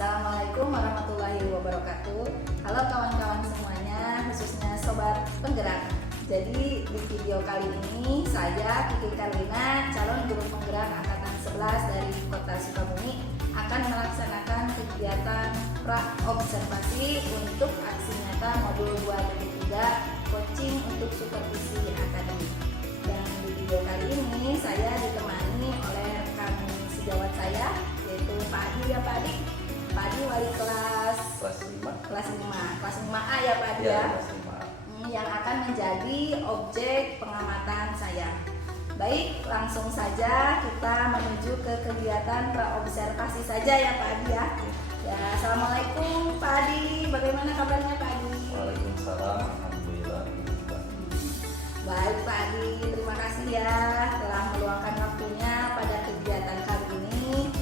Assalamualaikum warahmatullahi wabarakatuh. Halo kawan-kawan semuanya, khususnya Sobat Penggerak. Jadi di video kali ini saya, Kiki Karlina, calon guru penggerak angkatan 11 dari Kota Sukabumi, akan melaksanakan kegiatan pra-observasi untuk aksi nyata modul 2.3 coaching untuk supervisi akademik. Dan di video kali ini saya ditemani oleh rekan sejawat saya, yaitu Pak Adi. Ya Pak Adi, Pak Adi wali kelas 5A ya Pak Adi ya, yang akan menjadi objek pengamatan saya. Baik, langsung saja kita menuju ke kegiatan praobservasi saja ya Pak Adi ya. Ya, Assalamualaikum Pak Adi, bagaimana kabarnya Pak Adi? Waalaikumsalam, alhamdulillah. Baik Pak Adi, terima kasih ya telah meluangkan waktunya pada kegiatan kali ini.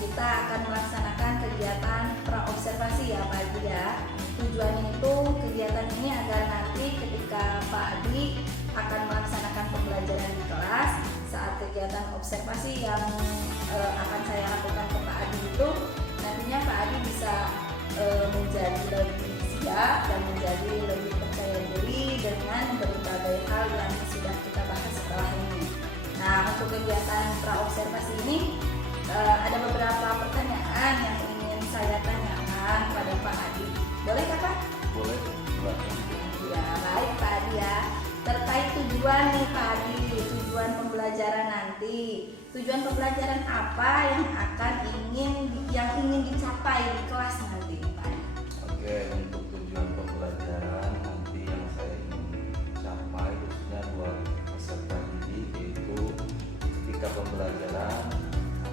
Kita akan melaksanakan kegiatan praobservasi ya Pak Adi ya. Tujuannya itu kegiatan ini agar nanti ketika Pak Adi akan melaksanakan pembelajaran di kelas, saat kegiatan observasi yang akan saya lakukan ke Pak Adi itu, nantinya Pak Adi bisa menjadi lebih siap dan menjadi lebih percaya diri dengan berbagai hal yang sudah kita bahas setelah ini. Nah, untuk kegiatan praobservasi ini ada beberapa pertanyaan yang ingin saya tanyakan pada Pak Adi. Boleh Kakak? Boleh. Ya, baik Pak Adi ya. Terkait tujuan nih Pak Adi, tujuan pembelajaran nanti. Tujuan pembelajaran apa yang ingin dicapai di kelas nanti Pak Adi? Oke, untuk tujuan pembelajaran nanti yang saya ingin capai khususnya buat peserta didik, yaitu ketika pembelajaran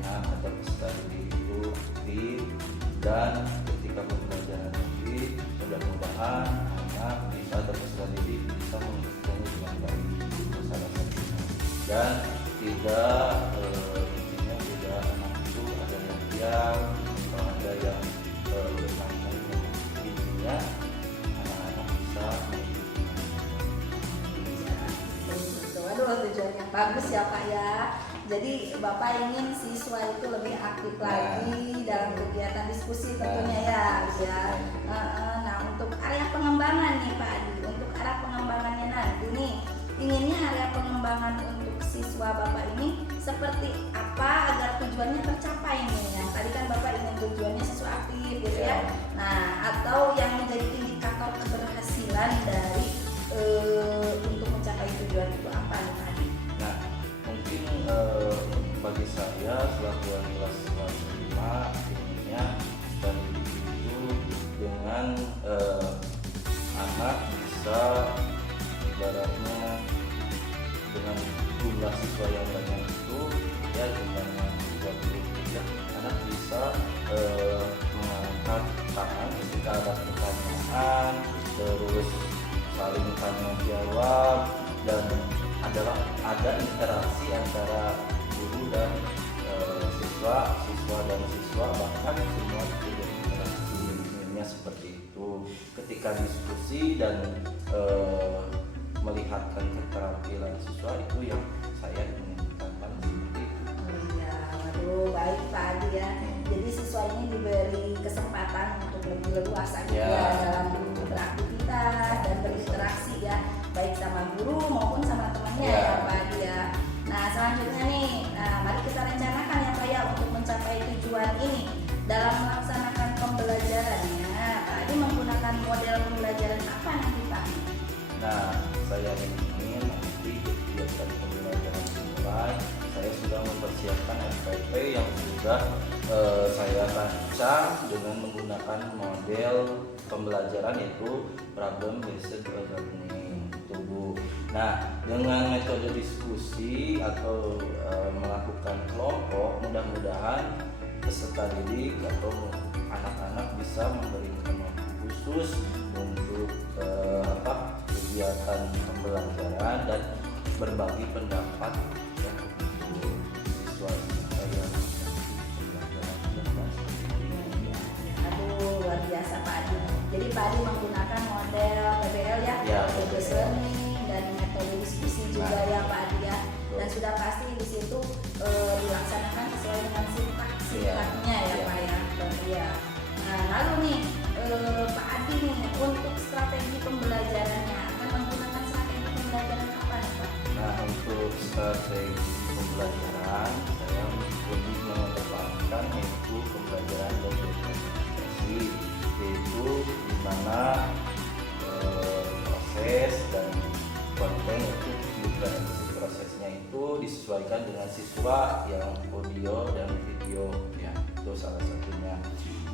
anak atau peserta didik itu aktif, dan ketika pembelajaran nanti mudah-mudahan anak bisa atau peserta didik bisa mengikuti dengan baik, itu salah satunya. Dan tidak intinya tidak anak itu ada yang diam atau ada yang bermain, intinya anak-anak bisa Waduh, tujuan yang bagus ya Pak ya. Jadi Bapak ingin siswa itu lebih aktif lagi dalam kegiatan diskusi tentunya ya. Nah, untuk area pengembangan nih Pak Adi, untuk arah pengembangannya nanti nih, inginnya area pengembangan untuk siswa Bapak ini seperti apa agar tujuannya tercapai nih? Nah, tadi kan Bapak ingin tujuannya siswa aktif gitu ya. Nah, atau yang menjadi indikator keberhasilan dari untuk mencapai tujuan itu apa nih Pak Adi? Nah, mungkin bagi saya selaku yang kelas 5 inginnya dan itu dengan anak bisa ibaratnya dengan jumlah siswa yang banyak itu ya jumlahnya 33, anak bisa mengangkat tangan ketika ada pertanyaan, terus saling tanya jawab, dan ada interaksi antara guru dan siswa dan siswa, bahkan semua itu berinteraksi. Intinya seperti itu. Ketika diskusi dan melihatkan keterampilan siswa, itu yang saya inginkan seperti itu. Oh iya, waduh, baik Pak Adi ya. Jadi siswa ini diberi kesempatan untuk lebih leluasa gitu ya dalam beraktivitas dan berinteraksi ya, baik sama guru maupun sama temannya ya Pak Adi ya. Nah, selanjutnya nih, mari kita rencanakan ya Pak ya untuk mencapai tujuan ini dalam melaksanakan pembelajarannya. Pak Adi menggunakan model pembelajaran apa nanti Pak? Nah, saya ingin nanti kegiatan pembelajaran dimulai, saya sudah mempersiapkan SPP yang sudah saya rancang dengan menggunakan model pembelajaran yaitu problem based learning itu Bu. Nah, dengan metode diskusi atau melakukan kelompok, mudah-mudahan peserta didik atau anak-anak bisa memberikan waktu khusus untuk kegiatan pembelajaran dan berbagi pendapat ya, untuk siswa yang Aduh, luar biasa Pak Adi. Jadi Pak Adi menggunakan model PBL ya, metode learning dan metode diskusi juga ya Pak Adi ya. Dan sudah pasti di situ dilaksanakan sesuai dengan sintaks singkatnya ya Iya. Pak ya. Iya. Nah, lalu nih Pak Adi nih untuk strategi pembelajarannya akan menggunakan strategi pembelajaran apa nih Pak? Nah, untuk strategi pembelajaran saya lebih mengedepankan yaitu pembelajaran berprestasi, yaitu di mana proses dan konten itu implementasi prosesnya itu disesuaikan dengan siswa yang audio dan video ya, itu salah satunya.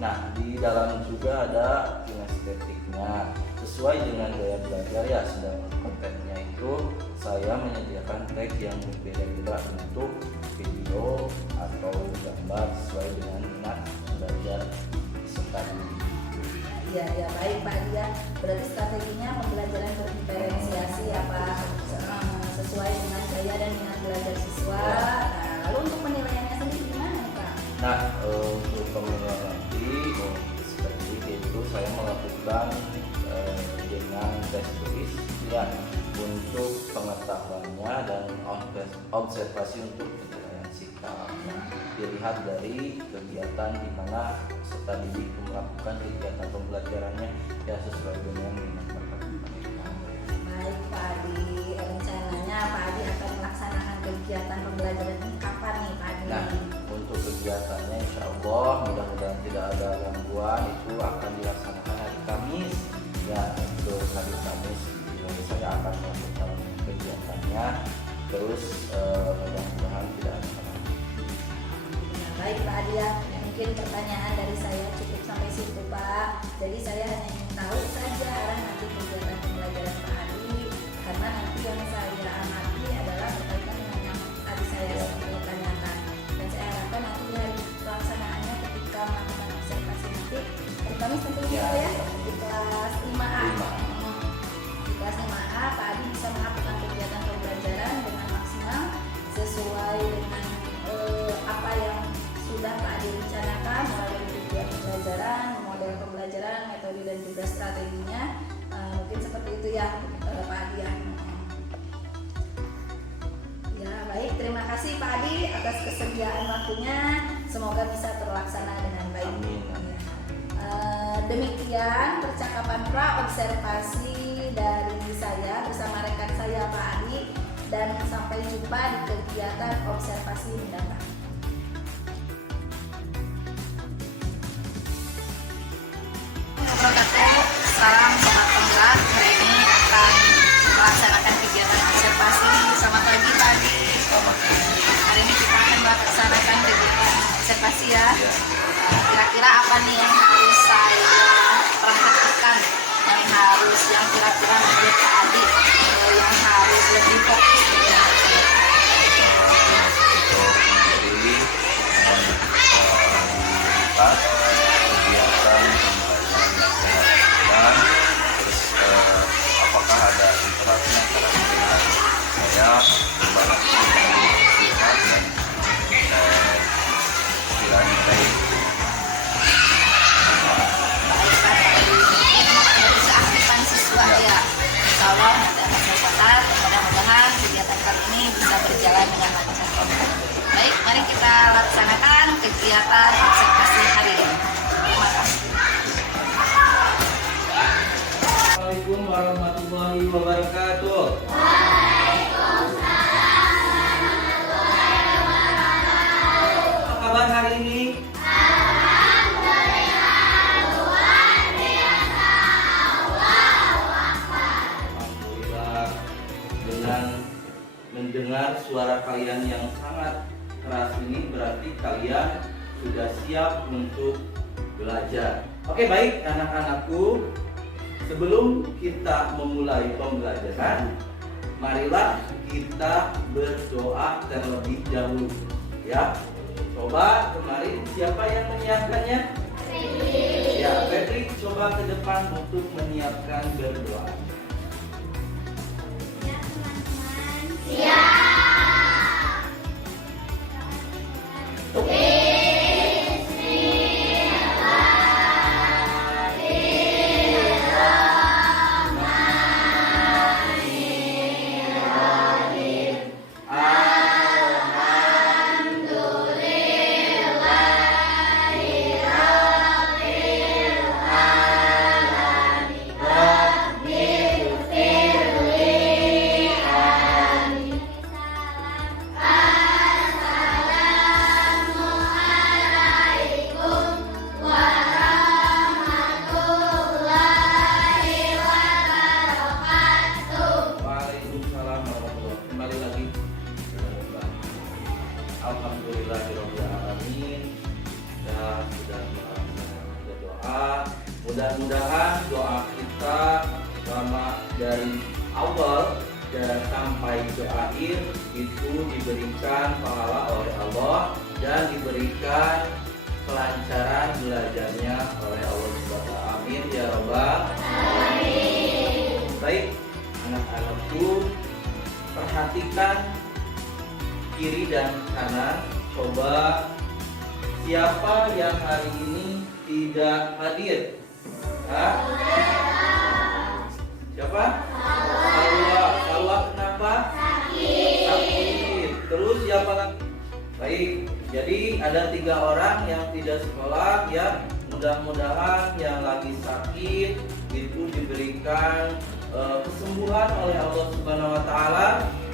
Nah, di dalam juga ada kinestetiknya sesuai dengan gaya belajar ya, sedang kontennya itu saya menyediakan tag yang berbeda-beda untuk video atau gambar sesuai dengan minat belajar peserta didik. Iya, ya baik Pak Adi ya. Berarti strateginya pembelajaran berdiferensiasi ya Pak, sesuai dengan gaya dan minat belajar siswa. Nah, lalu untuk penilaiannya sendiri gimana nih Pak? Nah, untuk penilaian nanti seperti itu saya melakukan dengan tes tulis ya, untuk pengetahuannya dan observasi untuk penilaian sikap. Nah, dilihat dari kegiatan di mana peserta didik melakukan kegiatan pembelajarannya ya sesuai dengan minat bakat mereka. Baik Pak Adi, rencananya Pak Adi akan melaksanakan kegiatan pembelajaran ini kapan nih Pak Adi? Nah, untuk kegiatannya insya Allah mudah-mudahan tidak ada gangguan, itu akan dilaksanakan hari Kamis ya. Untuk hari Kamis saya akan melakukan kegiatannya, terus mudah-mudahan tidak ada gangguan. Nah, baik Pak Adi ya, mungkin pertanyaan dari saya cukup sampai situ Pak. Jadi saya hanya ingin tahu saja arah nanti kegiatan pembelajaran Pak Adi, karena nanti yang saya amati adalah berkaitan dengan yang tadi saya tanyakan. Dan saya harapkan nanti dari pelaksanaannya ketika melakukan observasi nanti hari Kamis tentunya ya, di kelas 5A. Di kelas 5A Pak Adi bisa melakukan kegiatan pembelajaran dengan maksimal sesuai dengan apa yang sudah Pak Adi rencanakan, mulai dari tujuan pembelajaran, model pembelajaran, metode dan juga strateginya. Mungkin seperti itu ya Pak Adi ya. Ya baik, terima kasih Pak Adi atas kesediaan waktunya. Semoga bisa terlaksana dengan baik. Amin. Demikian percakapan pra observasi dari saya bersama rekan saya Pak Adi, dan sampai jumpa di kegiatan observasi mendatang. Salam sobat penggerak. Hari ini akan melaksanakan kegiatan observasi. Selamat pagi Pak Adi. Hari ini kita akan melaksanakan kegiatan observasi ya. Kira-kira apa nih yang harus saya perhatikan, yang kira-kira menurut Pak Adi yang harus lebih fokus gitu. Apakah ada interaksi antara saya nilai Keaktifan siswa ya. Insya Allah nanti akan berjalan. Mudah-mudahan kegiatan kali ini bisa berjalan dengan lancar. Baik, mari kita laksanakan kegiatan observasi hari ini. Terima kasih. Assalamualaikum warahmatullahi wabarakatuh. Apa kabar hari ini? Alhamdulillah. Dengan mendengar suara kalian yang sangat keras ini berarti kalian sudah siap untuk belajar. Oke, baik anak-anakku. Sebelum kita memulai pembelajaran, marilah kita berdoa terlebih dahulu. Ya, coba kemarin siapa yang menyiapkannya? Ya, Patrick coba ke depan untuk menyiapkan berdoa. Ya teman-teman. doa kita selama dari awal dan sampai ke akhir itu diberikan pahala oleh Allah dan diberikan kelancaran belajarnya oleh Allah Subhanahu wa ta'ala. Amin ya rabbal alamin. Baik, anak-anakku, perhatikan kiri dan kanan. Coba siapa yang hari ini tidak hadir? Hah? Siapa? Salwa kenapa? Sakit. Terus siapa lagi? Baik, jadi ada 3 orang yang tidak sekolah ya. Mudah-mudahan yang lagi sakit itu diberikan kesembuhan oleh Allah Subhanahu wa ta'ala,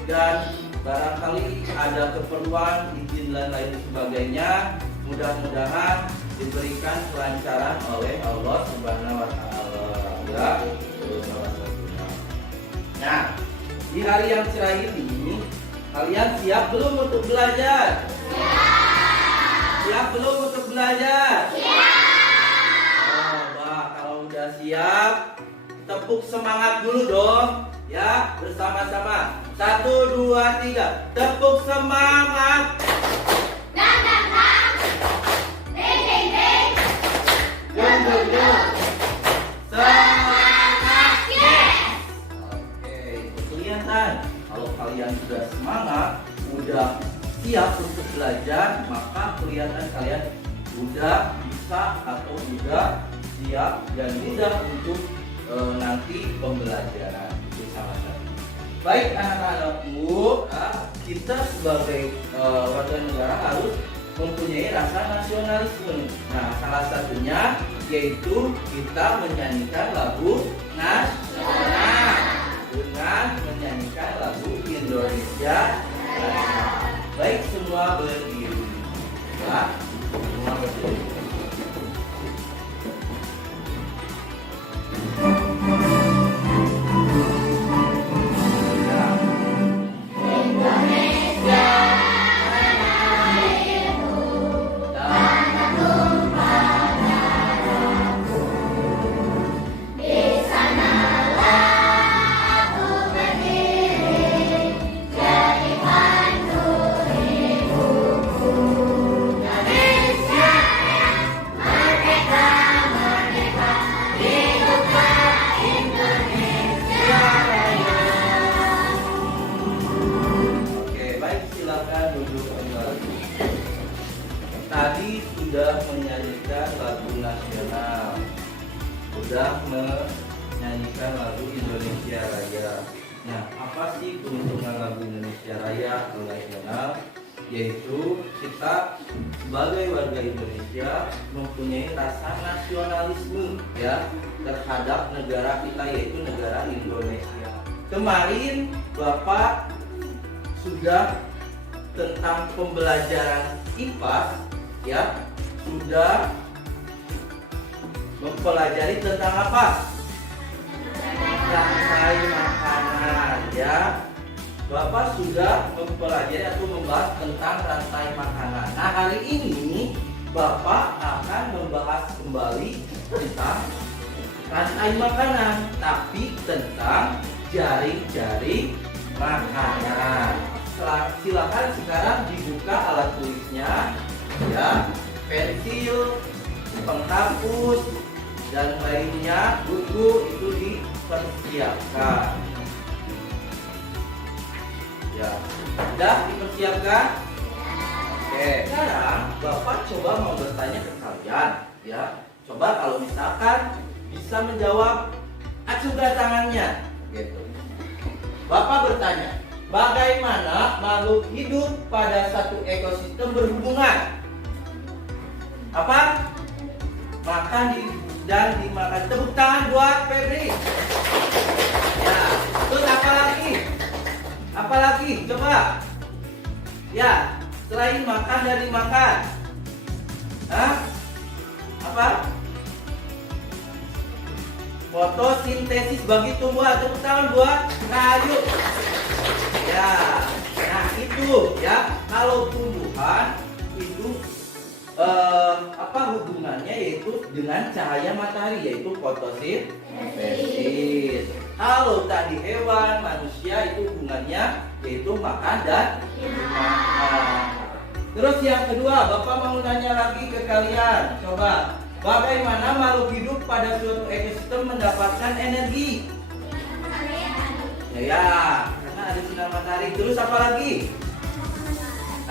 dan barangkali ada keperluan izin dan lain sebagainya, mudah-mudahan diberikan kelancaran oleh Allah Subhanahu wa ta'ala ya. Salah satunya. Nah, di hari yang cerah ini kalian siap belum untuk belajar? Siap belum untuk belajar? Kalau udah siap, tepuk semangat dulu dong ya, bersama-sama. 1, 2, 3, tepuk semangat. Semangat. Oke, kelihatan kalau kalian sudah semangat, udah siap untuk belajar, maka kelihatan kalian udah bisa atau udah siap dan mudah untuk nanti pembelajaran. Itu salah satu. Baik anak-anakku, kita sebagai warga negara harus mempunyai rasa nasionalisme. Nah, salah satunya yaitu kita menyanyikan lagu nasional dengan menyanyikan lagu Indonesia Raya. Baik, semua berdiri. Ya, semua berdiri. Tadi sudah menyanyikan lagu nasional, sudah menyanyikan lagu Indonesia Raya. Nah, apa sih keuntungan lagu Indonesia Raya atau nasional? Yaitu kita sebagai warga Indonesia mempunyai rasa nasionalisme ya terhadap negara kita, yaitu negara Indonesia. Kemarin Bapak sudah tentang pembelajaran IPA ya, sudah mempelajari tentang apa? Rantai makanan ya. Bapak sudah mempelajari atau membahas tentang rantai makanan. Nah, hari ini Bapak akan membahas kembali tentang rantai makanan, tapi tentang jaring-jaring makanan. Silakan sekarang dibuka alat tulisnya ya, pensil, penghapus dan lainnya, buku itu dipersiapkan ya. Sudah dipersiapkan? Oke, sekarang Bapak coba mau bertanya ke kalian ya. Coba kalau misalkan bisa menjawab, acungkan tangannya gitu. Bapak bertanya, bagaimana makhluk hidup pada satu ekosistem berhubungan? Apa? Makan dan dimakan. Tepuk tangan buat Febri. Ya, terus apa lagi? Apa lagi? Coba. Ya, selain makan dan dimakan. Hah? Apa? Fotosintesis bagi tumbuhan. Tepuk tangan buat Rahayu. Ya, nah itu ya, kalau tumbuhan itu apa hubungannya yaitu dengan cahaya matahari yaitu fotosintesis. Kalau tadi hewan, manusia itu hubungannya yaitu makan dan makan. Terus yang kedua, Bapak mau nanya lagi ke kalian. Coba, bagaimana makhluk hidup pada suatu ekosistem mendapatkan energi? Ya, karena ada sinar matahari. Terus apa lagi?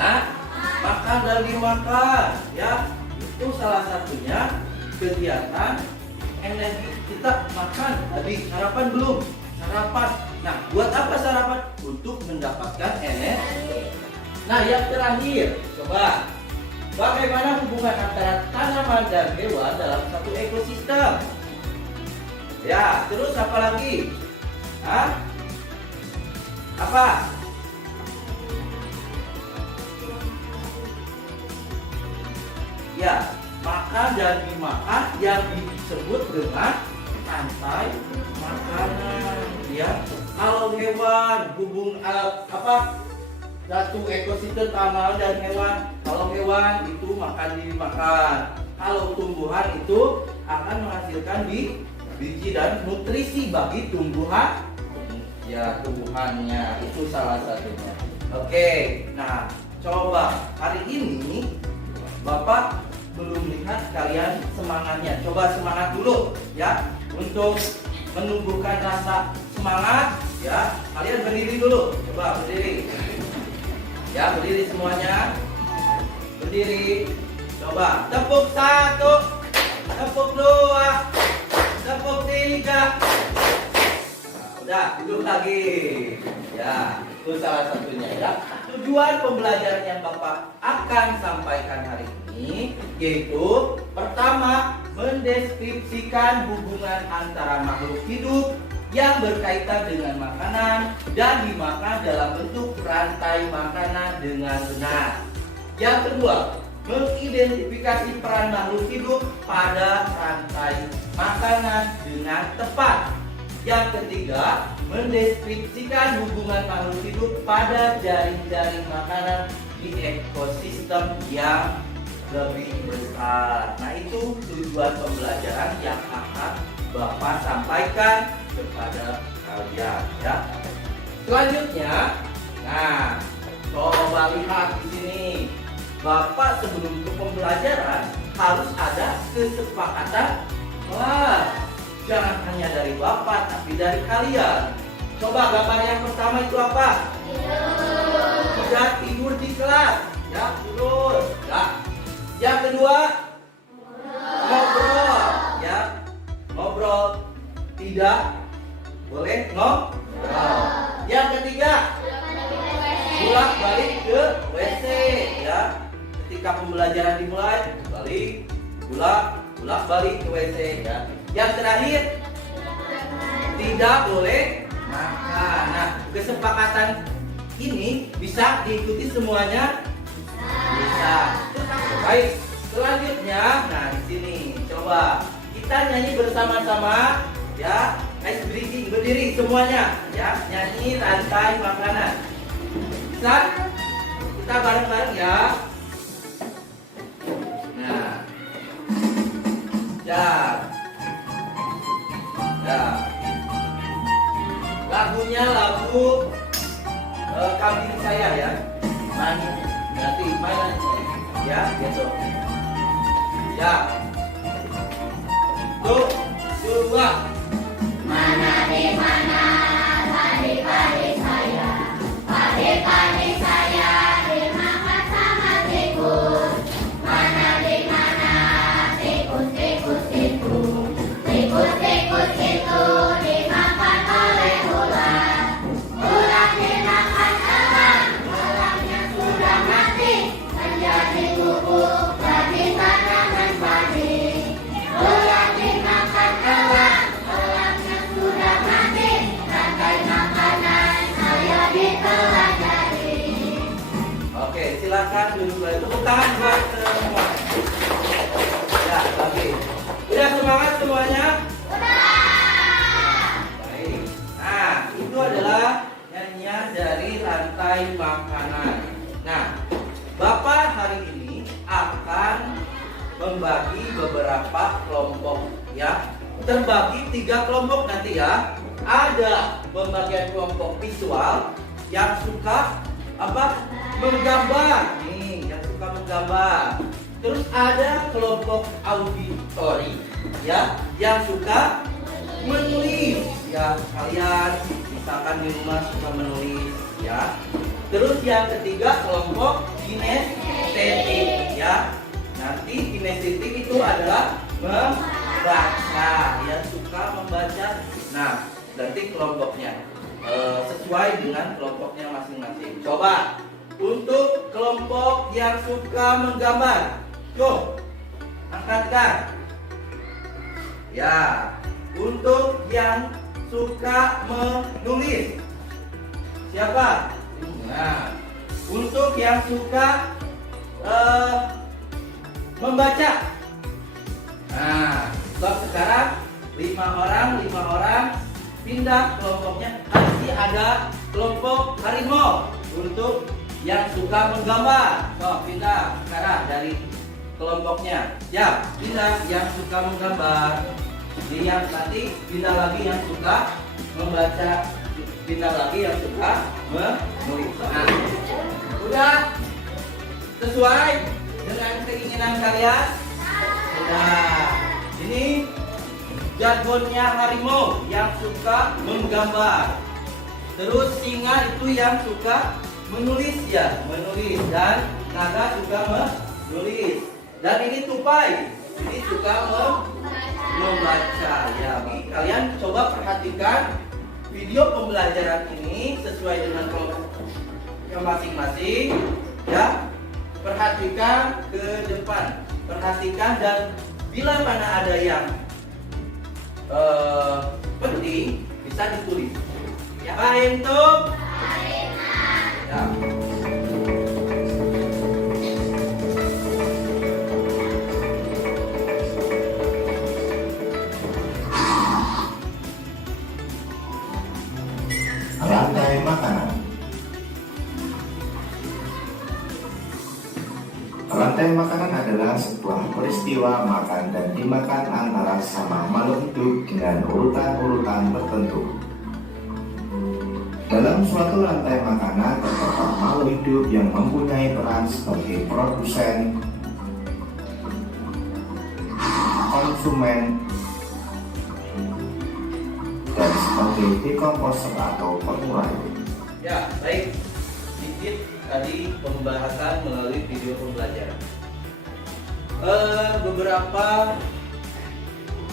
Hah? Makan dan dimakan, ya. Itu salah satunya kegiatan energi kita makan. Tadi sarapan belum? Sarapan. Nah, buat apa sarapan? Untuk mendapatkan energi. Nah, yang terakhir, coba. Bagaimana hubungan antara tanaman dan hewan dalam satu ekosistem? Ya, terus apa lagi? Hah? Apa? Ya, makan dan dimakan yang disebut dengan rantai makanan. Ya, kalau hewan satu ekosistem tanaman dan hewan. Kalau hewan itu makan dimakan. Kalau tumbuhan itu akan menghasilkan biji dan nutrisi bagi tumbuhan. Ya, tumbuhannya itu salah satunya. Oke, nah coba hari ini Bapak belum lihat kalian semangatnya. Coba semangat dulu ya untuk menumbuhkan rasa semangat ya. Kalian berdiri dulu. Coba berdiri. Ya, berdiri semuanya. Berdiri. Coba tepuk 1, tepuk 2, tepuk 3. Nah, udah, duduk lagi. Ya, itu salah satunya ya. Tujuan pembelajaran yang Bapak akan sampaikan hari ini yaitu pertama, mendeskripsikan hubungan antara makhluk hidup yang berkaitan dengan makanan dan dimakan dalam bentuk rantai makanan dengan benar. Yang kedua, mengidentifikasi peran makhluk hidup pada rantai makanan dengan tepat. Yang ketiga, mendeskripsikan hubungan makhluk hidup pada jaring-jaring makanan di ekosistem yang lebih besar. Nah, itu tujuan pembelajaran yang akan Bapak sampaikan kepada kalian ya. Selanjutnya, nah, coba lihat di sini. Bapak sebelum ke pembelajaran harus ada kesepakatan. Wah, jangan hanya dari Bapak tapi dari kalian. Coba gambar yang pertama itu apa? Tidak tidur di kelas. Ya, tidur. Ya. Yang kedua, ngobrol. Ya, ngobrol. Tidak boleh ngobrol. Yang ketiga, bolak balik ke WC. Ya, ketika pembelajaran dimulai, bolak balik ke WC. Ya. Yang terakhir, tidak boleh makan. Nah, kesepakatan ini bisa diikuti semuanya? Bisa. Baik, selanjutnya, nah di sini coba kita nyanyi bersama-sama, ya. Ice breaking, berdiri semuanya, ya. Nyanyi rantai makanan. Bisa? Kita bareng-bareng ya. Nah, ya. Ya. Lagunya lagu kambing saya ya. Nanti main ya, gitu. Ya. Tuh, dua. Mana di mana adik-adik saya, adik-adik saya dimakan sama tikus. Mana di mana tikus itu dimakan oleh ular. Ular dimakan elang, elangnya sudah mati menjadi bubuk dari tanaman padi. Ular dimakan elang, kelompok nanti ya. Ada pembagian kelompok visual yang suka apa? Menggambar. Nih, yang suka menggambar. Terus ada kelompok auditori ya, yang suka menulis. Ya, kalian misalkan di rumah suka menulis ya. Terus yang ketiga kelompok kinestetik ya. Nanti kinestetik itu adalah membaca, ya, suka membaca. Nah, nanti kelompoknya sesuai dengan kelompoknya masing-masing. Coba untuk kelompok yang suka menggambar, yuk angkatkan. Ya, untuk yang suka menulis, siapa? Nah, untuk yang suka membaca. Nah, sekarang 5 orang pindah kelompoknya. Nanti ada kelompok harimau untuk yang suka menggambar. So, pindah sekarang dari kelompoknya. Ya, pindah yang suka menggambar. Jadi yang nanti pindah lagi yang suka membaca, pindah lagi yang suka menulis. Nah, udah sesuai dengan keinginan kalian? Udah. Ini jargonnya harimau yang suka menggambar. Terus singa itu yang suka menulis ya, menulis, dan naga suka menulis. Dan ini tupai, ini suka membaca ya. Kalian coba perhatikan video pembelajaran ini sesuai dengan kelompok yang masing-masing ya. Perhatikan ke depan, perhatikan, dan bila mana ada yang penting bisa ditulis. Ya, Pak Entuk. Ya. Rantai makanan. Rantai makanan adalah sebuah peristiwa makan dan dimakan antara sama makhluk hidup dengan urutan-urutan tertentu. Dalam suatu rantai makanan terdapat makhluk hidup yang mempunyai peran sebagai produsen, konsumen, dan sebagai dekomposer atau pengurai. Ya, baik. Sedikit tadi pembahasan melalui video pembelajaran. Beberapa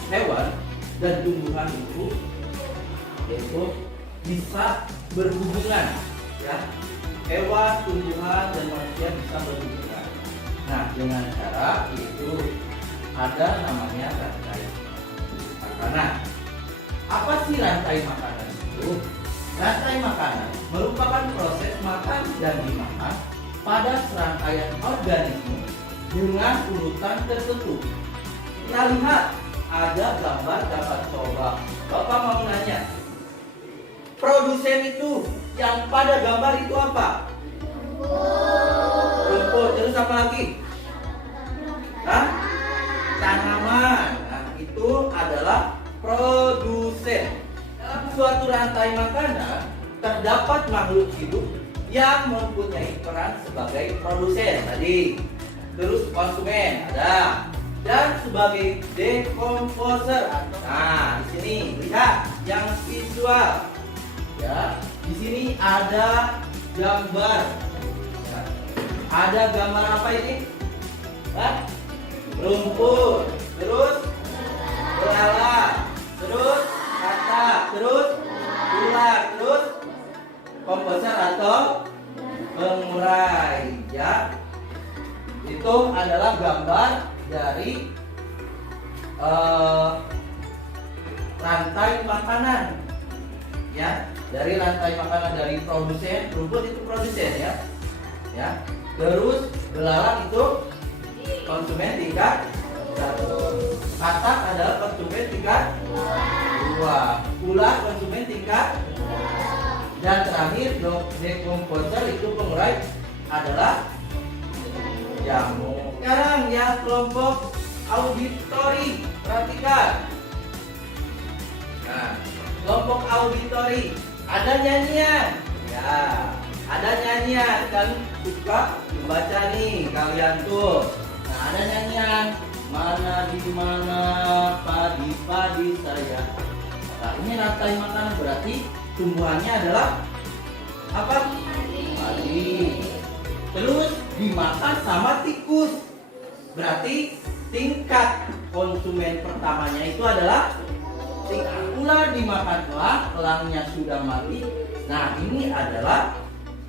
hewan dan tumbuhan itu bisa berhubungan, ya. Hewan, tumbuhan, dan manusia bisa berhubungan. Nah, dengan cara itu ada namanya rantai makanan. Apa sih rantai makanan itu? Rantai makanan merupakan proses makan dan dimakan pada serangkaian organisme dengan urutan tertentu. Kita lihat ada gambar, dapat coba. Bapak mau nanya, produsen itu yang pada gambar itu apa? Rumput. Terus apa lagi? Hah? Tanaman. Nah, itu adalah produsen. Dalam suatu rantai makanan terdapat makhluk hidup yang mempunyai peran sebagai produsen tadi. Terus konsumen ada, dan sebagai dekomposer. Nah, di sini lihat yang visual. Ya, di sini ada gambar. Ya. Ada gambar apa ini? Hah? Rumput. Terus belalang. Terus katak. Terus ular. Terus komposer atau pengurai. Ya, itu adalah gambar dari rantai makanan. Ya, dari rantai makanan dari produsen. Rumput itu produsen ya. Ya. Terus belalang itu konsumen tingkat 1. Katak adalah konsumen tingkat 2. Ular konsumen tingkat 3. Dan terakhir dekomposer itu pengurai adalah jamur. Sekarang yang kelompok auditori, perhatikan. Nah, kelompok auditori ada nyanyian. Ya, ada nyanyian kan suka membaca nih kalian tuh. Nah, ada nyanyian. Mana di mana padi-padi saya. Nah, ini rantai makanan berarti tumbuhannya adalah apa? Padi. Terus dimakan sama tikus. Berarti tingkat konsumen pertamanya itu adalah ular dimakan elangnya sudah mati. Nah, ini adalah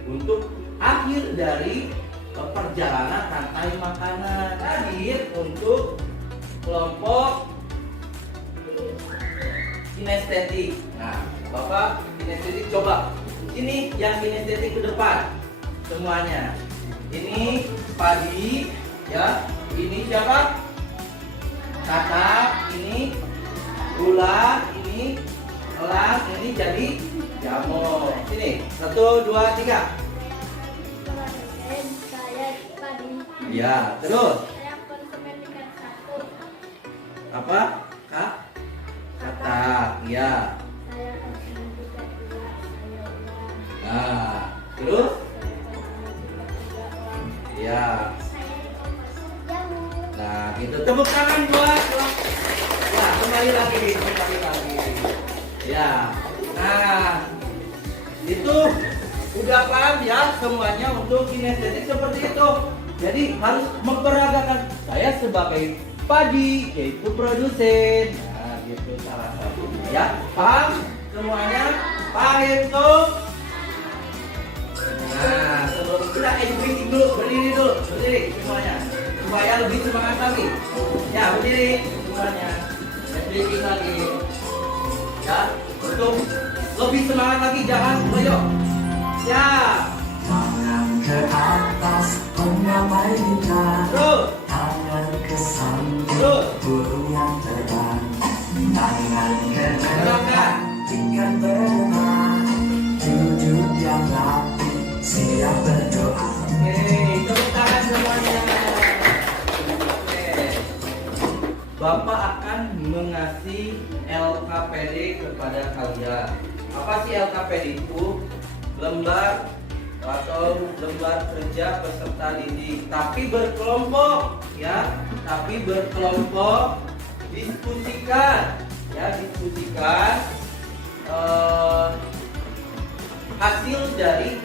untuk akhir dari perjalanan rantai makanan. Hadir untuk kelompok kinestetik. Nah, Bapak kinestetik coba. Ini yang kinestetik ke depan semuanya. Ini padi, ya. Ini siapa? Katak. Ini ular. Ini elang. Ini jadi jamur. Sini. 1, 2, 3. Saya padi. Ya, terus Saya konsumen tingkat 1. apa? Kak? Katak. Ya. Saya konsumen tingkat 2. Saya ular. Nah, terus? Ya. Saya konsumen jamur. Nah, gitu. Tepuk tangan buat. Ya, kembali lagi. Ya. Nah, itu udah paham ya semuanya untuk kinestetik seperti itu. Jadi harus memperagakan. Saya sebagai padi, yaitu produsen. Nah, gitu salah satunya ya. Paham semuanya? Paham tuh? Nah, sebelum kita meeting dulu, berdiri semuanya, supaya lebih semangat lagi. Ya, berdiri semuanya, meeting lagi. Ya, untuk lebih semangat lagi, jangan loyo. Ya, Tangan ke atas mengamai gitar, terus, tangan ke samping terus, burung yang terbang, tangan ke depan gerakkan. ikan berenang, duduk yang rapi siap berdoa. Oke, tepuk tangan semuanya. Oke, Bapak akan mengasih LKPD kepada kalian. Apa sih LKPD itu? Lembar atau lembar kerja peserta didik, tapi berkelompok ya, tapi berkelompok, diskusikan ya, diskusikan hasil dari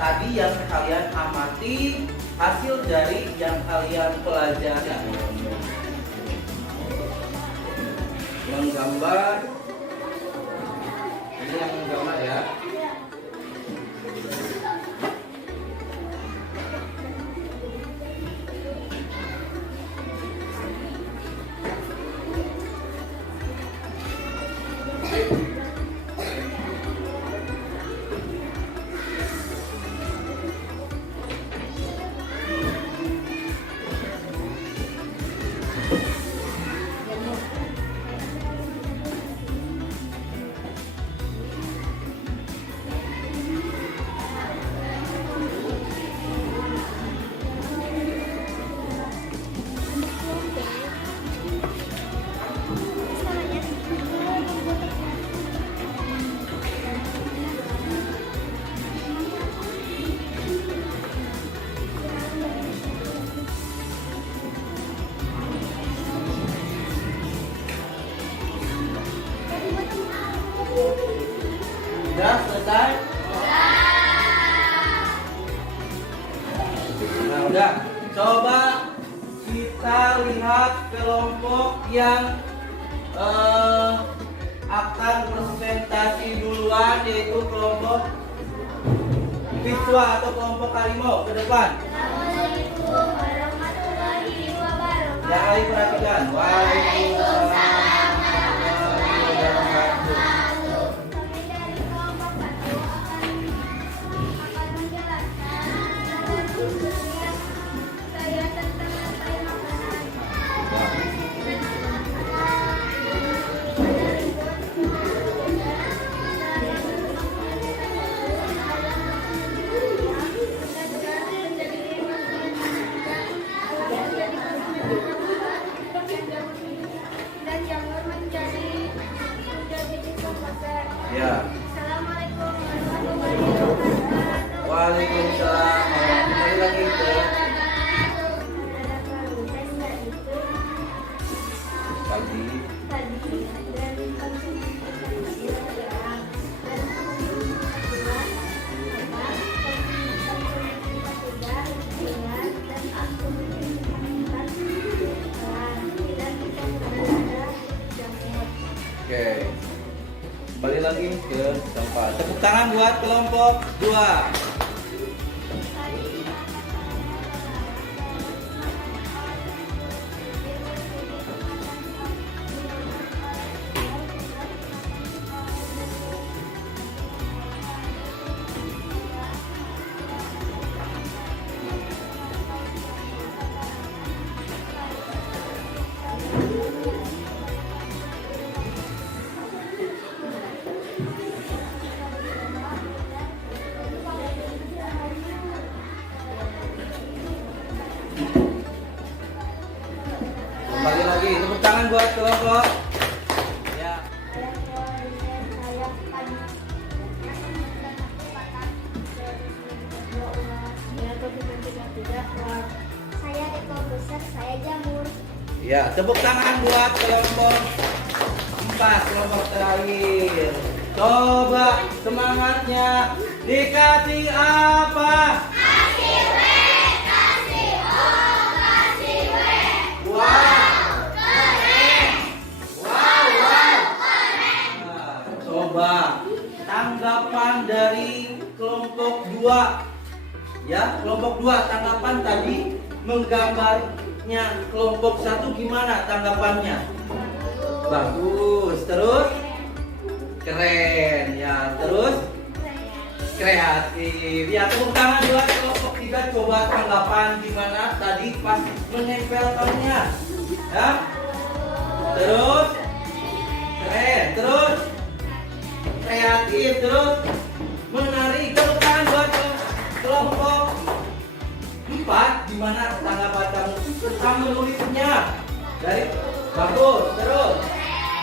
tadi yang kalian amati, hasil dari yang kalian pelajari. Menggambar, ini yang menggambar ya. Sudah selesai? Nah, udah. Coba kita lihat kelompok yang akan presentasi duluan, yaitu kelompok Biswa atau kelompok Harimau ke depan. Assalamualaikum warahmatullahi wabarakatuh. Yang lain perhatikan. Waalaikumsalam warahmatullahi wabarakatuh. Kami dari kelompok satu akan menjelaskan saya tentang rantai makanan. Ya. Assalamualaikum warahmatullahi wabarakatuh. Waalaikumsalam. Kembali lagi ke pagi. Oke. Kembali lagi ke tempat. Tepuk tangan buat kelompok 2. Kembali lagi, tepuk tangan buat kelompok. Ya. Saya ekor besar, saya jamur. Ya, tepuk tangan buat kelompok 4, kelompok terakhir. Coba semangatnya. Dikasih apa? Kasih W, kasih O, kasih W. Wow. Keren. Wow, wow. Nah, coba tanggapan dari kelompok 2. Ya, kelompok 2 tanggapan tadi menggambarnya kelompok 1 gimana tanggapannya? Bagus. Terus keren ya, terus kreatif. Ya, tepuk tangan buat kelompok 3. Coba tanggapan gimana tadi pas menempelkannya. Ya. Terus keren, terus kreatif, terus menarik. Tepuk tangan buat kelompok 4. Gimana tanggapan kamu tentang menulisnya? Dari bagus, terus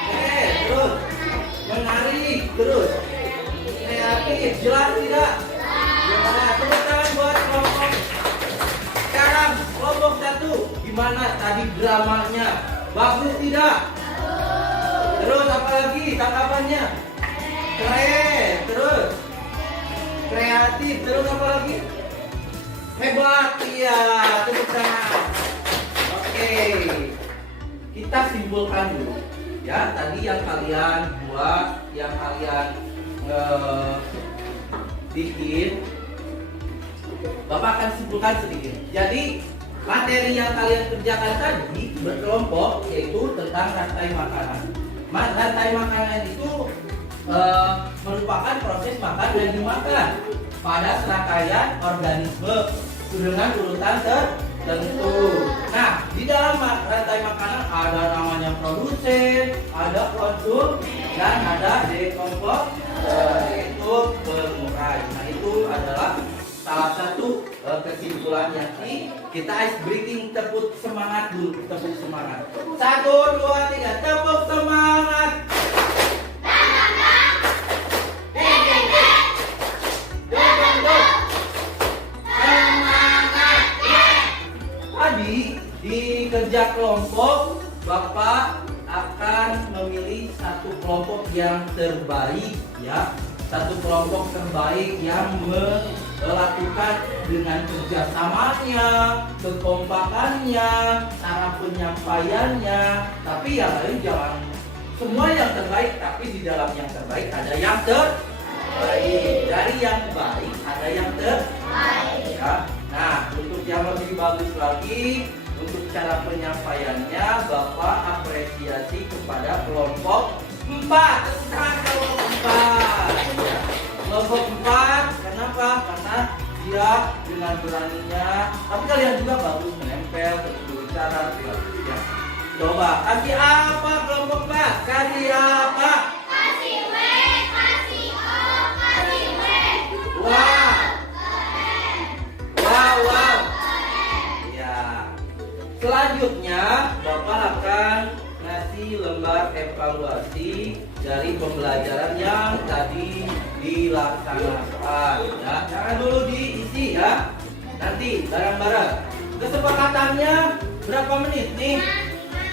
keren, terus menarik, terus kreatif. Jelas tidak? Jelas. Tepuk tangan buat kelompok. Sekarang kelompok 1. Gimana tadi dramanya? Bagus tidak? Terus apa lagi tanggapannya? Keren, terus kreatif, terus apa lagi? Hebat, iya, tepuk tangan. Oke, kita simpulkan dulu. Ya, tadi yang kalian buat, yang kalian bikin, Bapak akan simpulkan sedikit. Jadi, materi yang kalian kerjakan tadi berkelompok, yaitu tentang rantai makanan. Rantai makanan itu merupakan proses makan dan dimakan pada serangkaian organisme dengan urutan tertentu. Nah, di dalam rantai makanan ada namanya produsen, ada konsum, dan ada dekomposer, yaitu pengurai. Nah, itu adalah salah satu kesimpulan yang kita ice breaking. Tepuk semangat dulu, tepuk semangat. 1, 2, 3, tepuk semangat. Tadi di kerja kelompok, Bapak akan memilih satu kelompok yang terbaik, ya, satu kelompok terbaik yang melakukan dengan kerjasamanya, kekompakannya, cara penyampaiannya. Tapi yang lain jangan semua yang terbaik, tapi di dalam yang terbaik ada yang terbaik. Dari yang baik ada yang terbaik. Ya. Nah, untuk yang lebih bagus lagi, untuk cara penyampaiannya, Bapak apresiasi kepada kelompok 4. Tentang kelompok 4. Ya. Kelompok 4, kenapa? Karena dia dengan beraninya, tapi kalian juga bagus menempel, terus berbicara. Ya. Coba, kasih apa kelompok 4? Kasih apa? Kasih W, kasih O, kasih W. Wah. Wow, wow. Ya. Selanjutnya, Bapak akan ngasih lembar evaluasi dari pembelajaran yang tadi dilaksanakan. Ya, jangan dulu diisi ya. Nanti bareng-bareng. Kesepakatannya berapa menit nih?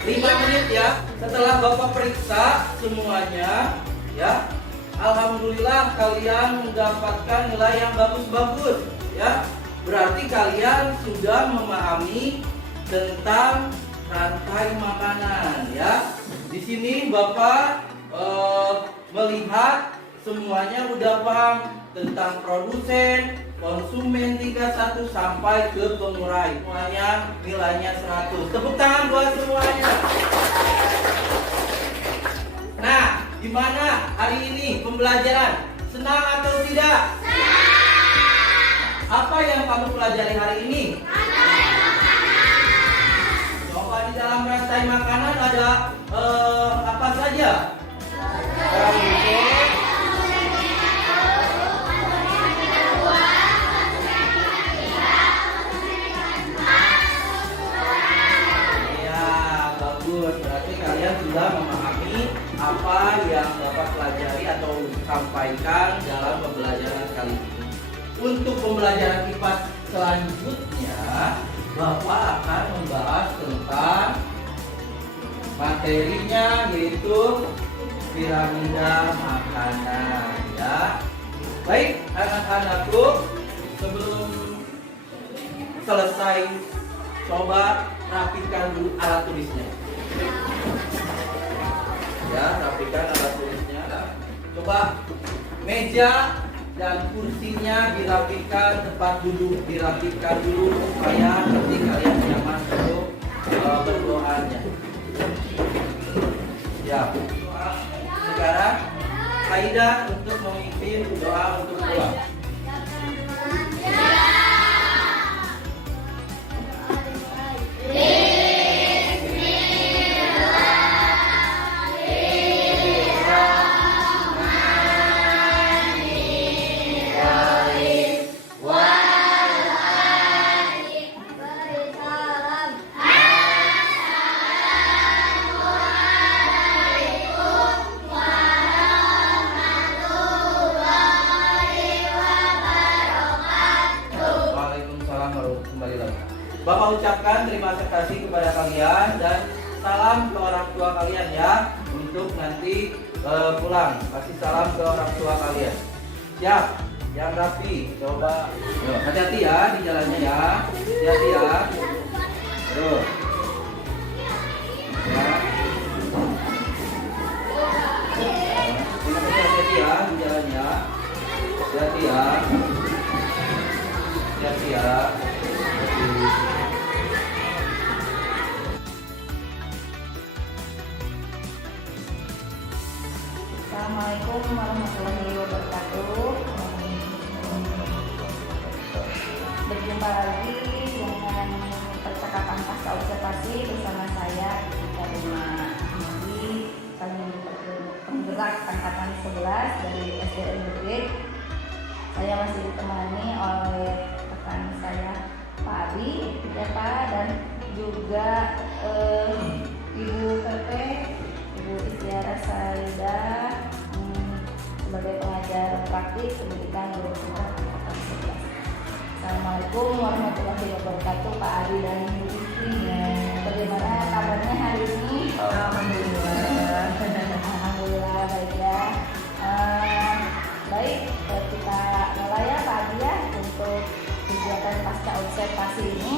5 menit ya. Setelah Bapak periksa semuanya, ya. Alhamdulillah kalian mendapatkan nilai yang bagus-bagus, ya. Berarti kalian sudah memahami tentang rantai makanan, ya. Di sini Bapak melihat semuanya udah paham tentang produsen, konsumen tingkat 1 sampai ke pengurai. Semuanya nilainya 100. Tepuk tangan buat semuanya. Nah, gimana hari ini pembelajaran? Senang atau tidak? Senang. Apa yang kamu pelajari hari ini? Rantai makanan. Coba di dalam rantai makanan ada apa saja? Berarti kalian sudah memahami apa yang Bapak pelajari atau sampaikan dalam pembelajaran kali ini. Untuk pembelajaran IPA selanjutnya, Bapak akan membahas tentang materinya, yaitu piramida makanan, ya. Baik, anak-anakku, sebelum selesai, coba rapikan dulu alat tulisnya. Ya, rapikan alat tulisnya. Coba meja dan kursinya dirapikan, tempat duduk dirapikan dulu supaya nanti kalian nyaman untuk berdoanya. Ya. Sekarang Aida untuk memimpin doa untuk pulang. Bapak ucapkan terima kasih kepada kalian dan salam ke orang tua kalian ya untuk nanti pulang. Kasih salam ke orang tua kalian. Siap? Yang rapi. Coba. Hati-hati ya di jalannya ya. Hati-hati ya. Terus. Ya. Hati-hati ya di jalannya. Hati-hati ya. Hati-hati ya. Assalamualaikum warahmatullahi wabarakatuh. Berjumpa lagi dengan percakapan pasca observasi bersama saya Ika Dema Ahmadi, kami penggerak angkatan 11 dari SDN Bukit. Saya masih ditemani oleh rekan saya Pak Abi, ya Pak, dan juga Ibu PP, Ibu Istiara Saida, sebagai pengajar praktis pendidikan guru besar angkatan 11. Assalamualaikum warahmatullahi wabarakatuh, Pak Adi dan Ibu Istri. Bagaimana kabarnya hari ini? Alhamdulillah. Alhamdulillah baik ya. Baik, kita mulai ya Pak Adi ya untuk kegiatan pasca observasi ini.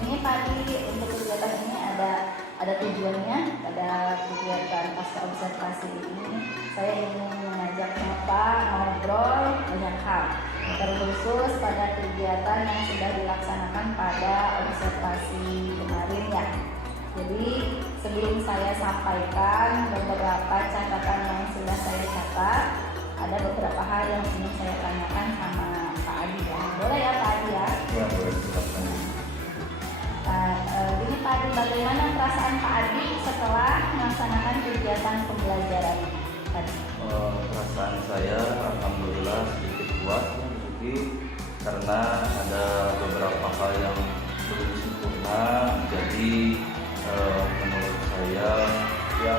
Ini Pak Adi, untuk kegiatan ini ada tujuannya. Pada kegiatan pasca observasi ini saya ingin mengajak Bapak ngobrol banyak hal, terkhusus pada kegiatan yang sudah dilaksanakan pada observasi kemarin ya. Jadi sebelum saya sampaikan beberapa catatan yang sudah saya catat, ada beberapa hal yang ingin saya tanyakan sama Pak Adi ya. Boleh ya Pak Adi ya? Ya, boleh silakan. Gini Pak Adi, bagaimana perasaan Pak Adi setelah melaksanakan kegiatan pembelajaran tadi? Perasaan saya alhamdulillah sedikit puas karena ada beberapa hal yang belum sempurna, jadi menurut saya ya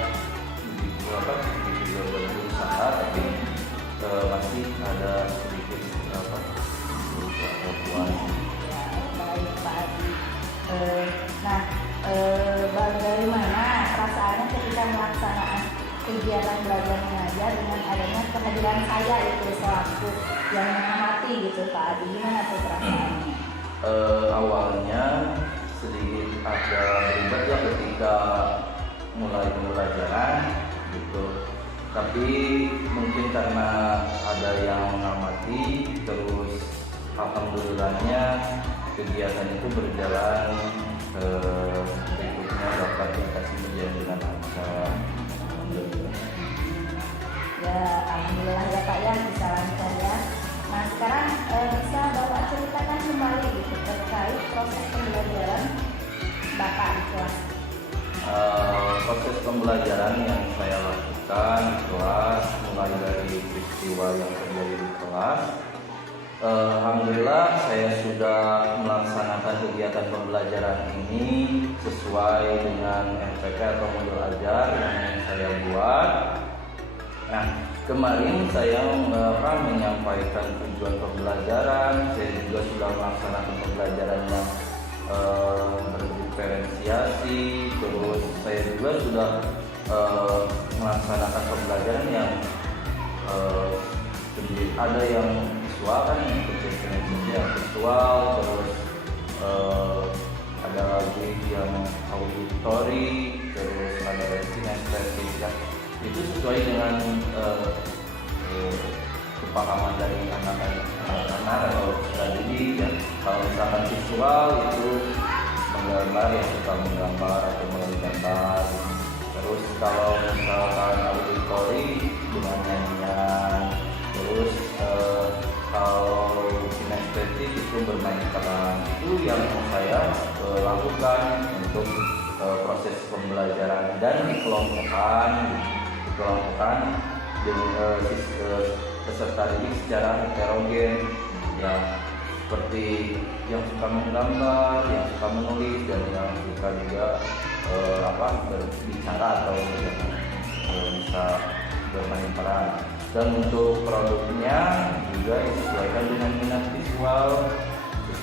di video berusaha, tapi masih ada sedikit kemampuan. Ya, baik Pak Adi. Nah, bagaimana perasaannya ketika melaksanakan kegiatan belajar mengajar dengan adanya kehadiran saya itu selaku yang mengamati gitu Pak Adi, gimana tuh perasaannya? Awalnya sedikit ada ribet ya ketika mulai pembelajaran gitu, tapi mungkin karena ada yang mengamati, terus alhamdulillahnya kegiatan itu berjalan berikutnya dapat dikasih berjalan dengan lancar. Ya, alhamdulillah ya Pak ya, bisa lancar ya. Nah sekarang bisa Bapak ceritakan kembali gitu terkait proses pembelajaran Bapak di kelas. Proses pembelajaran yang saya lakukan di kelas mulai dari peristiwa yang terjadi di kelas. Alhamdulillah saya sudah melaksanakan kegiatan pembelajaran ini sesuai dengan RPK atau modul ajar yang saya buat. Nah, kemarin saya menyampaikan tujuan pembelajaran. Saya juga sudah melaksanakan pembelajaran yang berdiferensiasi. Terus saya juga sudah melaksanakan pembelajaran yang ada yang visual kan, yang visual, terus ada lagi yang auditori, terus ada kinestetik ya. Itu sesuai dengan kepahaman dari anak-anak atau tadi ya. Kalau misalkan visual itu menggambar, yang suka menggambar atau menggambar. Terus kalau misalkan auditori dengan nyanyian. Terus kalau kinestetik itu bermain peran. Itu yang saya lakukan untuk proses pembelajaran dan dikelompokkan dengan peserta didik secara heterogen ya, seperti yang suka menggambar, yang suka menulis, dan yang suka juga berbicara atau bisa bermain peran. Dan untuk produknya juga disesuaikan dengan minat visual,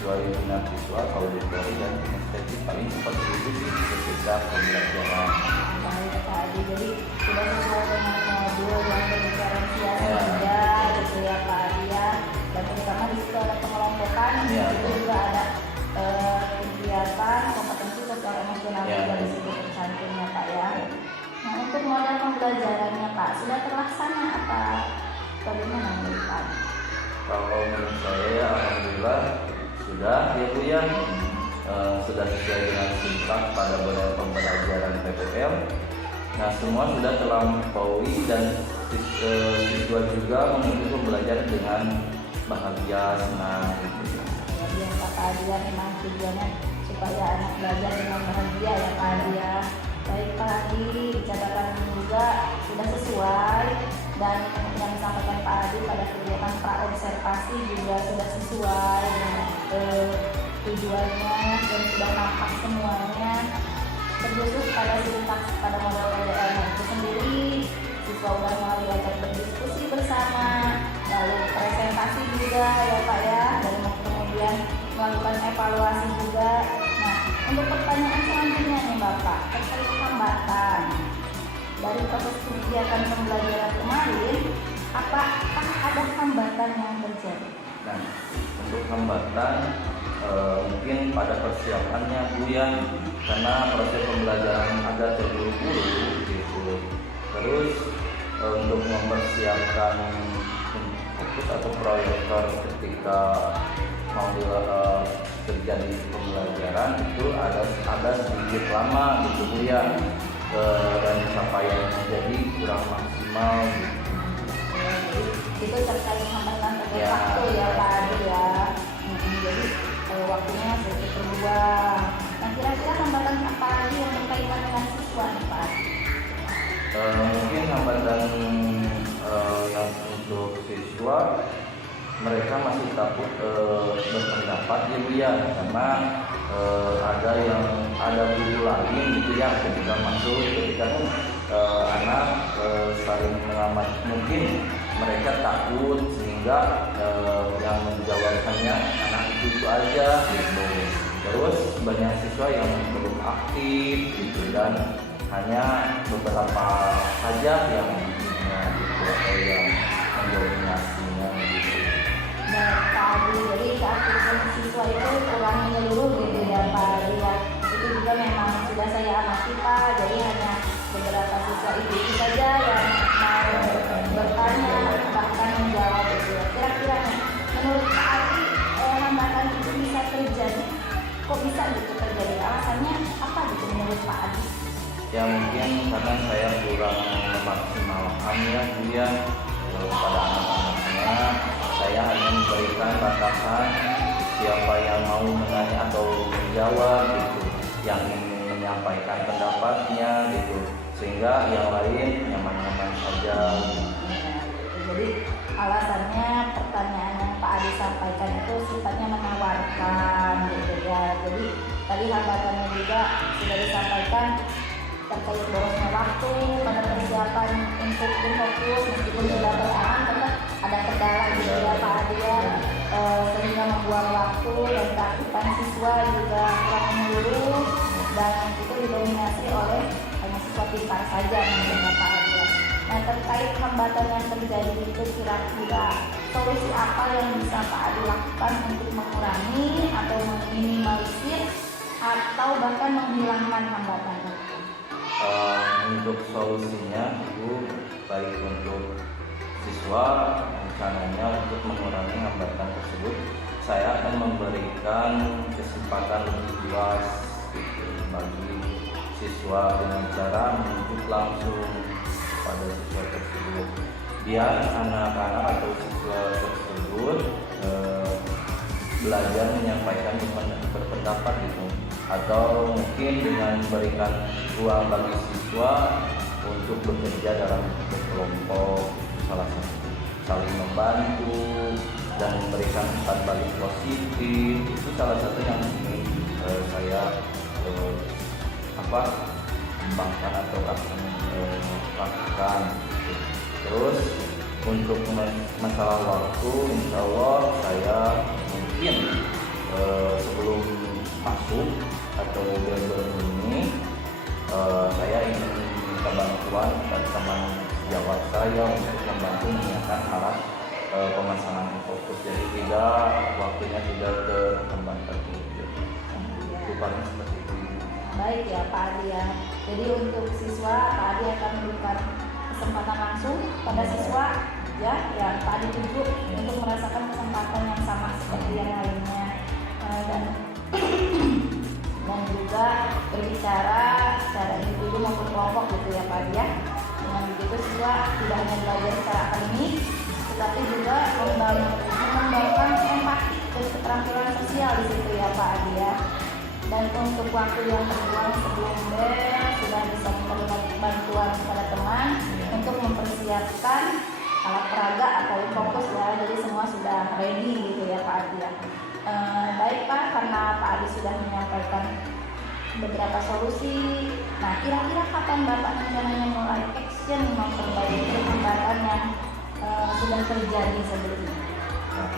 auditori dan kinestetik. Paling seperti itu sih ketika pembelajaran. Baik Pak Adi, jadi sudah sesuai dengan modul yang berdiferensiasi juga gitu ya Pak Adi ya. Dan terutama di situ ada pengelompokan, di situ juga ada kegiatan kompetensi sosial emosional juga di situ tercantumnya Pak ya. Nah untuk model pembelajarannya Pak sudah terlaksana apa bagaimana menurut Pak? Kalau menurut saya alhamdulillah sudah ya Bu ya, sudah sesuai dengan singkat pada model pembelajaran PPL. Nah semua sudah terlampaui dan siswa juga mengikuti pembelajaran dengan bahagia, senang. Ya biasa Pak Adi ya, memang tujuannya supaya anak belajar dengan bahagia ya Pak Adi ya. Baik Pak Adi, catatan juga sudah sesuai, dan yang disampaikan Pak Adi pada kegiatan praobservasi juga sudah sesuai dengan tujuannya dan sudah nampak semuanya terkhusus pada sintaks pada model PDL itu sendiri. Siswa sudah mulai belajar berdiskusi bersama, lalu presentasi juga ya Pak ya, dan kemudian melakukan evaluasi juga. Nah untuk pertanyaan selanjutnya nih Bapak terkait hambatan dari proses kegiatan pembelajaran kemarin, apakah ada hambatan yang terjadi? Nah untuk hambatan mungkin pada persiapannya Bu ya, karena proses pembelajaran ada terburu-buru gitu. Terus untuk mempersiapkan fokus atau proyektor ketika mau terjadi pembelajaran itu ada sedikit lama gitu Bu ya, dan capaiannya jadi kurang maksimal gitu. Itu terkait hambatan terkait waktu ya Pak Adi ya. Jadi waktunya sedikit berubah. Nah kira-kira hambatan apa lagi yang berkaitan dengan siswa nih Pak Adi? Mungkin hambatan yang untuk siswa, mereka masih takut berpendapat ya Bu ya, karena ada guru lain gitu ya ketika masuk, ketika anak saling mengamat, mungkin mereka takut sehingga yang menjawabkannya anak itu aja gitu. Terus banyak siswa yang belum aktif gitu, dan hanya beberapa saja yang gitu, atau yang mendominasinya gitu. Nah, Pak Adi, jadi keaktifan siswa itu kurang menyeluruh gitu ya Pak Adi ya. Itu juga memang sudah saya amati Pak, jadi hanya beberapa siswa itu saja yang mau bertanya bahkan menjawab gitu ya. Kira-kira menurut Pak Adi hambatan itu bisa terjadi, kok bisa gitu terjadi, alasannya apa gitu menurut Pak Adi? Ya mungkin karena saya kurang memaksimalkan ya dia pada anak-anaknya. Saya hanya memberikan batasan siapa yang mau menanya atau menjawab gitu, yang ingin menyampaikan pendapatnya gitu, sehingga yang lain nyaman-nyaman saja. Jadi alasannya pertanyaan yang Pak Adi sampaikan itu sifatnya menawarkan gitu ya. Jadi tadi hambatannya juga sudah disampaikan terkait borosnya waktu pada persiapan untuk fokus, meskipun sudah bertahan tetap ada kendala gitu ya Pak Adi ya, sehingga membuang waktu, dan keaktifan siswa juga kurang menyeluruh, dan itu didominasi oleh hanya siswa pintar saja menurut Pak Adi ya. Nah, terkait hambatan yang terjadi itu kira-kira solusi apa yang bisa Pak Adi lakukan untuk mengurangi atau meminimalisir atau bahkan menghilangkan hambatan itu? Untuk solusinya itu baik untuk siswa, rencananya untuk mengurangi hambatan tersebut saya akan memberikan kesempatan lebih luas gitu, bagi siswa dengan cara menunjuk langsung pada siswa tersebut, biar anak-anak atau siswa tersebut belajar menyampaikan berpendapat gitu, atau mungkin dengan memberikan ruang bagi siswa untuk bekerja dalam kelompok, salah satu saling membantu dan memberikan umpan balik positif, itu salah satu yang ingin saya kembangkan atau akan lakukan. Terus untuk masalah waktu, insya Allah saya mungkin sebelum masuk atau berbunyi saya ingin minta bantuan dari teman sejawat saya untuk membantu menyiapkan alat pemasangan fokus, jadi tidak waktunya tidak terhambat lagi. Itu paling seperti itu. Baik ya Pak Adi ya. Jadi untuk siswa Pak Adi akan memberikan kesempatan langsung pada siswa ya yang Pak Adi tuju untuk merasakan kesempatan yang sama seperti yang lainnya, dan juga berbicara secara individu maupun kelompok gitu ya Pak Adi ya. Dengan begitu siswa tidak hanya belajar secara akademik, tetapi juga mengembangkan empati dan keterampilan sosial di situ ya Pak Adi ya. Dan untuk waktu yang terbuang sebelum bel sudah bisa menerima bantuan kepada teman untuk mempersiapkan alat peraga atau fokus ya, jadi semua sudah ready gitu ya Pak Adi ya. Baik Pak, karena Pak Adi sudah menyampaikan beberapa solusi, nah kira-kira kapan Bapak rencananya mulai action memperbaiki hambatan yang sudah terjadi sebelumnya? Nah,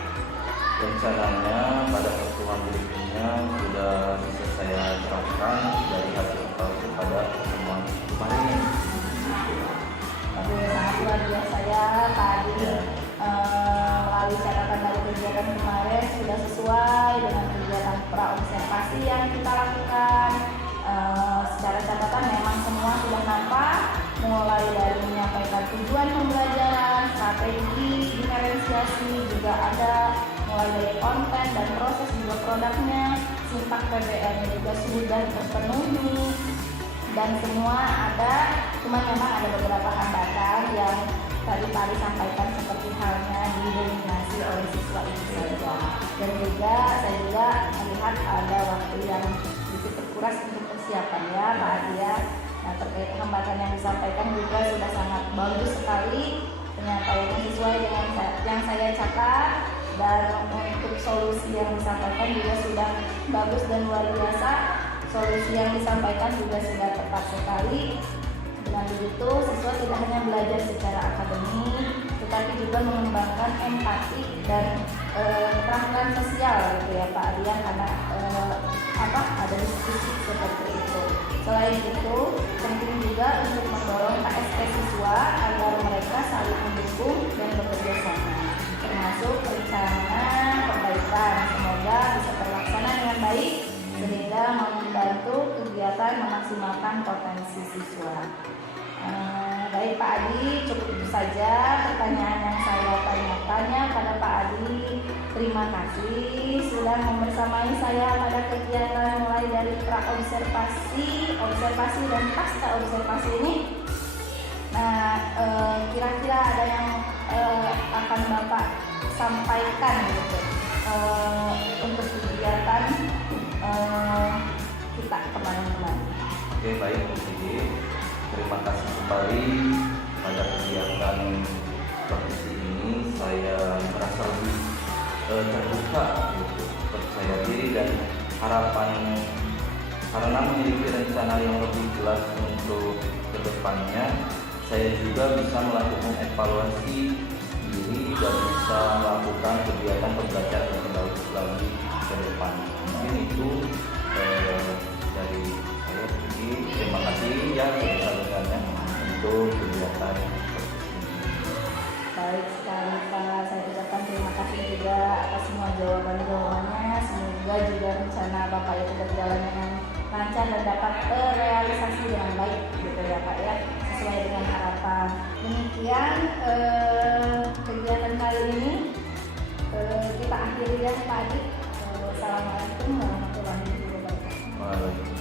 rencananya pada pertemuan berikutnya sudah bisa saya terapkan dari hasil evaluasi pada pertemuan kemarin. Aduh, sangat luar biasa ya Pak Adi. Melalui catatan dari kegiatan kemarin sudah sesuai dengan kegiatan praobservasi yang kita lakukan. Secara catatan memang semua sudah nampak, mulai dari menyampaikan tujuan pembelajaran, strategi, diferensiasi juga ada, mulai dari konten dan proses juga produknya, simpak PBL juga sudah terpenuhi, dan semua ada. Cuma memang ada beberapa hambatan yang tadi Pak Adi sampaikan, seperti halnya didominasi oleh siswa itu saja, dan juga saya juga melihat ada waktu yang sedikit terkuras untuk persiapan ya Pak Adi ya. Nah, terkait hambatan yang disampaikan juga sudah sangat bagus sekali, penyampaiannya sesuai dengan yang saya catat, dan untuk solusi yang disampaikan juga sudah bagus dan luar biasa. Solusi yang disampaikan juga sudah tepat sekali, Dengan begitu, siswa tidak hanya belajar secara akademik, tetapi juga mengembangkan empati dan keterampilan sosial gitu ya Pak Aryan, karena ada diskusi seperti itu. Selain itu, penting juga untuk mendorong KSP siswa agar mereka saling mendukung dan bekerja sama, termasuk rencana perbaikan. Semoga bisa terlaksana dengan baik sehingga membantu kegiatan memaksimalkan potensi siswa. Baik Pak Adi, cukup itu saja pertanyaan yang saya tanyakannya pada Pak Adi. Terima kasih sudah membersamai saya pada kegiatan mulai dari praobservasi, observasi dan pasca observasi ini. Nah, kira-kira ada yang akan Bapak sampaikan gitu untuk kegiatan kita kemarin-kemarin. Oke, baik Bu Siti. Terima kasih kembali pada kegiatan praktisi ini. Saya merasa lebih terbuka, gitu, percaya diri dan harapan karena memiliki rencana yang lebih jelas untuk kedepannya. Saya juga bisa melakukan evaluasi diri dan bisa melakukan kegiatan pembelajaran yang lebih lagi ke depan. Mungkin itu dari saya. Terima kasih ya sebesar-besarnya untuk kegiatan Baik sekali Pak, saya ucapkan terima kasih juga atas semua jawaban-jawabannya. Semoga juga rencana Bapak itu berjalan dengan lancar dan dapat terrealisasi dengan baik gitu ya Pak ya, sesuai dengan harapan. Demikian kegiatan kali ini kita akhiri ya Pak Adi. Assalamualaikum warahmatullahi wabarakatuh. Waalaikumsalam.